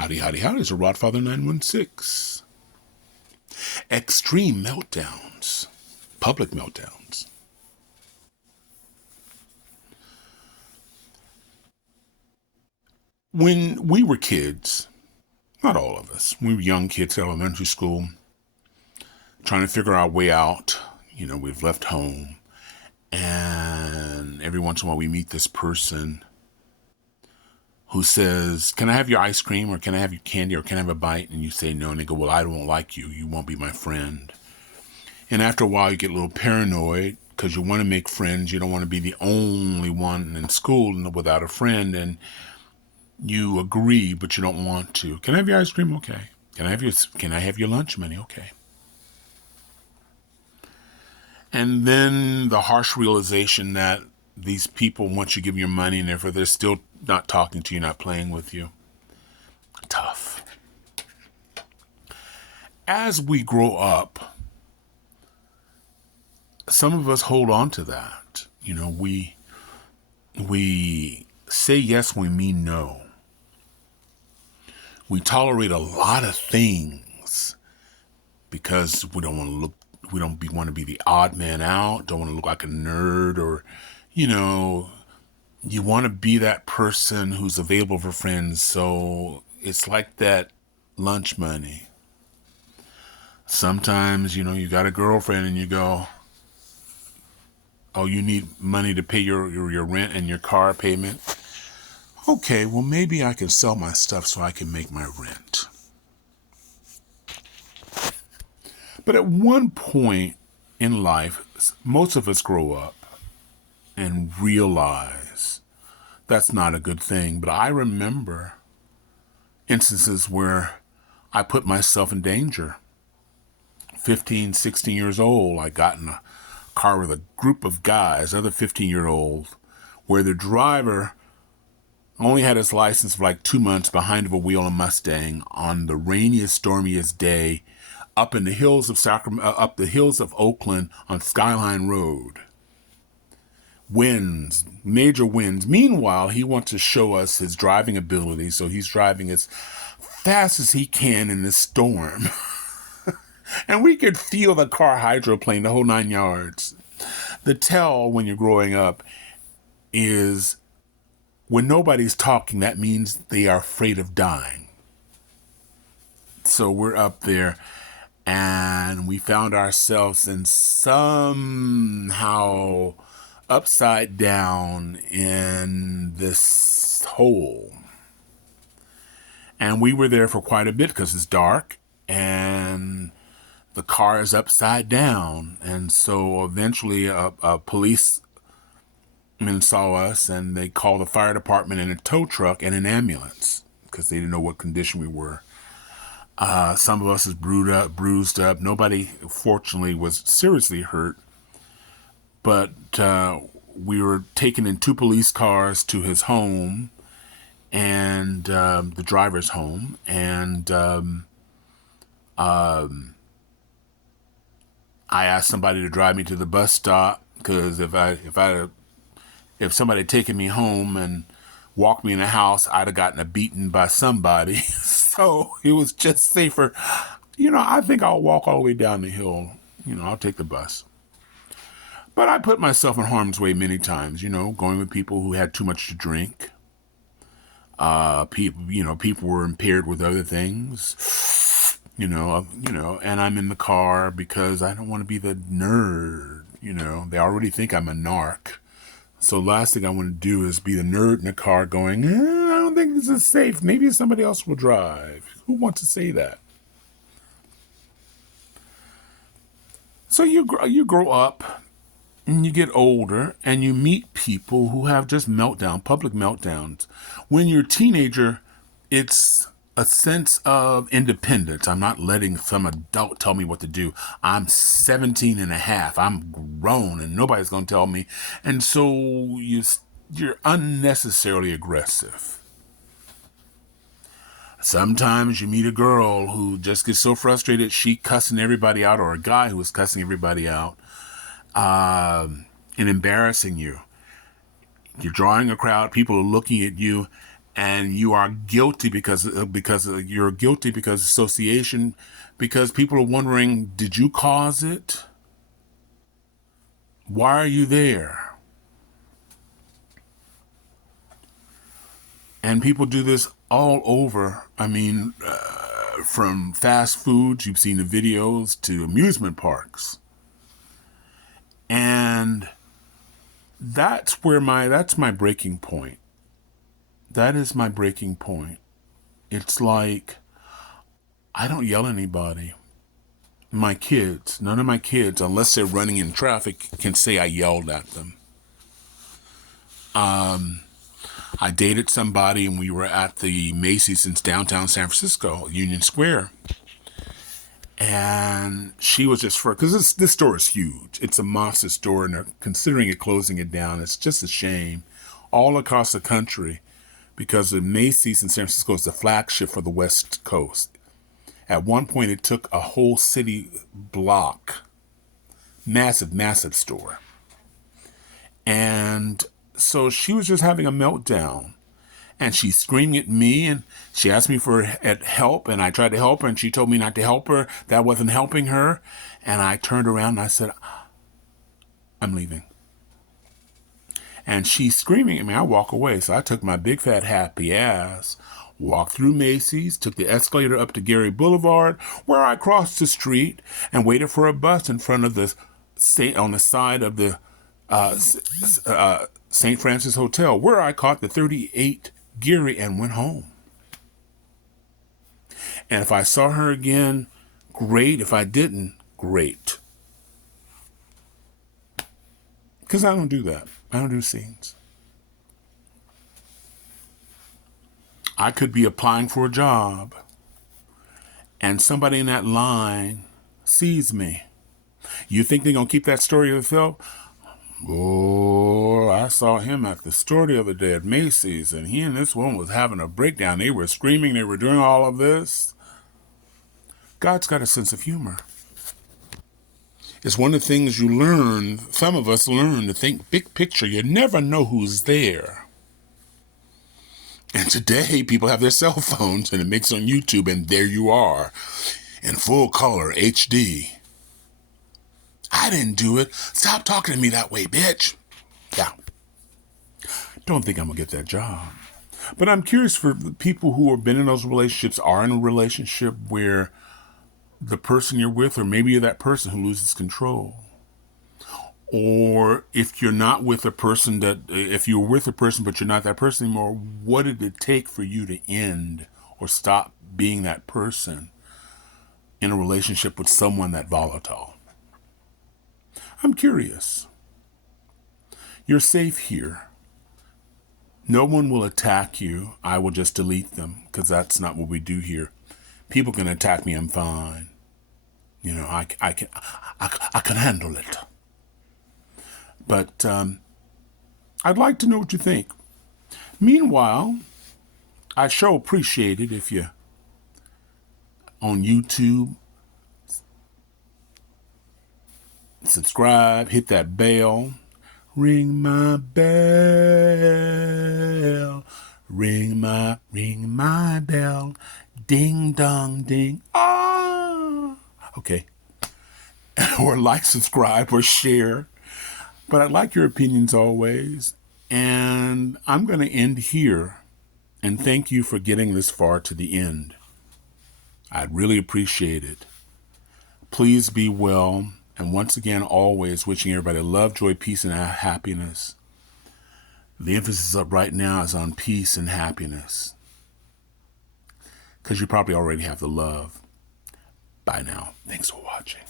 Howdy, howdy, howdy. It's a Rodfather 916. Extreme meltdowns. Public meltdowns. When we were kids, not all of us, we were young kids at elementary school, trying to figure our way out. We've left home, and every once in a while we meet this person who says, can I have your ice cream, or can I have your candy, or can I have a bite? And you say no, and they go, well, I don't like you. You won't be my friend. And after a while, you get a little paranoid because you want to make friends. You don't want to be the only one in school without a friend, and you agree, but you don't want to. Can I have your ice cream? Okay. Can I have your lunch money? Okay. And then the harsh realization that these people want you to give your money, and therefore they're still not talking to you, not playing with you. Tough. As we grow up, some of us hold on to that. We say yes when we mean no. We tolerate a lot of things because we don't want to be the odd man out, don't want to look like a nerd, or, you want to be that person who's available for friends. So it's like that lunch money. Sometimes, you got a girlfriend and you go, oh, you need money to pay your rent and your car payment? Okay, well, maybe I can sell my stuff so I can make my rent. But at one point in life, most of us grow up and realize that's not a good thing. But I remember instances where I put myself in danger. 15, 16 years old, I got in a car with a group of guys, other 15-year-olds, where the driver only had his license for like 2 months behind of a wheel a Mustang on the rainiest, stormiest day up in the hills of up the hills of Oakland on Skyline Road. Winds, major winds. Meanwhile, he wants to show us his driving ability, so he's driving as fast as he can in this storm. And we could feel the car hydroplane, the whole 9 yards. The tell when you're growing up is when nobody's talking, that means they are afraid of dying. So we're up there, and we found ourselves in somehow upside down in this hole. And we were there for quite a bit because it's dark, and the car is upside down. And so eventually a policeman saw us, and they called the fire department and a tow truck and an ambulance because they didn't know what condition we were. Some of us is bruised up. Nobody, fortunately, was seriously hurt. But we were taken in 2 police cars to his home, and the driver's home. And I asked somebody to drive me to the bus stop, because if somebody had taken me home and walked me in the house, I'd have gotten beaten by somebody. So it was just safer. I think I'll walk all the way down the hill. I'll take the bus. But I put myself in harm's way many times, going with people who had too much to drink. People were impaired with other things, and I'm in the car because I don't want to be the nerd. They already think I'm a narc. So last thing I want to do is be the nerd in the car going, I don't think this is safe. Maybe somebody else will drive. Who wants to say that? So you grow up and you get older and you meet people who have just public meltdowns. When you're a teenager, it's a sense of independence. I'm not letting some adult tell me what to do. I'm 17 and a half. I'm grown and nobody's going to tell me. And so you're unnecessarily aggressive. Sometimes you meet a girl who just gets so frustrated she cussing everybody out, or a guy who is cussing everybody out and embarrassing you. You're drawing a crowd. People are looking at you, and you are guilty because you're guilty because association, because people are wondering, did you cause it? Why are you there? And people do this all over. I mean, from fast foods, you've seen the videos, to amusement parks. And that's my breaking point. That is my breaking point. It's like, I don't yell at anybody. My kids, none of my kids, unless they're running in traffic, can say I yelled at them. I dated somebody and we were at the Macy's in downtown San Francisco, Union Square. And she was just because this store is huge. It's a monster store, and they're considering it closing it down. It's just a shame. All across the country, because the Macy's in San Francisco is the flagship for the West Coast. At one point, it took a whole city block. Massive, massive store. And so she was just having a meltdown. And she's screaming at me, and she asked me for help, and I tried to help her, and she told me not to help her. That wasn't helping her. And I turned around and I said, I'm leaving. And she's screaming at me. I walk away. So I took my big fat happy ass, walked through Macy's, took the escalator up to Gary Boulevard, where I crossed the street and waited for a bus in front of on the side of the St. Francis Hotel, where I caught the 38 Geary and went home. And if I saw her again, great. If I didn't, great. Because I don't do that. I don't do scenes. I could be applying for a job, and somebody in that line sees me. You think they're going to keep that story to themselves? Oh, I saw him at the store the other day at Macy's, and he and this woman was having a breakdown. They were screaming. They were doing all of this. God's got a sense of humor. It's one of the things you learn, some of us learn, to think big picture. You never know who's there. And today, people have their cell phones, and it makes on YouTube, and there you are, in full color, HD. I didn't do it. Stop talking to me that way, bitch. Yeah. Don't think I'm going to get that job. But I'm curious for the people who have been in those relationships, are in a relationship where the person you're with, or maybe you're that person who loses control. Or if you're not with a person if you're with a person but you're not that person anymore, what did it take for you to end or stop being that person in a relationship with someone that volatile? I'm curious. You're safe here. No one will attack you. I will just delete them, because that's not what we do here. People can attack me. I'm fine. You know, I can handle it. But I'd like to know what you think. Meanwhile, I sure appreciate it if you on YouTube subscribe, hit that bell, ring my bell, ring my bell, ding dong ding, ah. Okay. Or like, subscribe, or share. But I'd like your opinions always. And I'm going to end here. And thank you for getting this far to the end. I'd really appreciate it. Please be well. And once again, always wishing everybody love, joy, peace, and happiness. The emphasis up right now is on peace and happiness, because you probably already have the love. Bye now. Thanks for watching.